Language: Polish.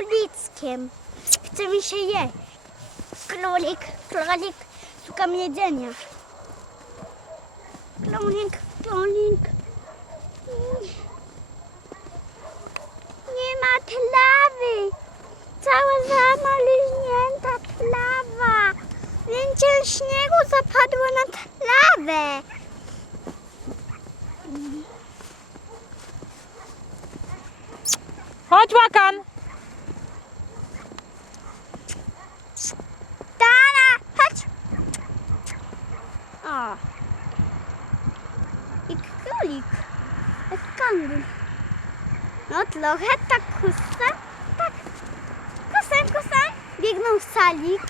będę królickiem. Chce mi się jeść. Królik, królik, szukam jedzenia. Królik, królik. Nie ma trawy. Cała zamarznięta trawa. Więcej śniegu zapadło na trawę. Chodź, łakan! Dana, chodź. I królik. Jak kangur. No trochę tak kusa. Tak. Kusem, kusem. Biegną w salik.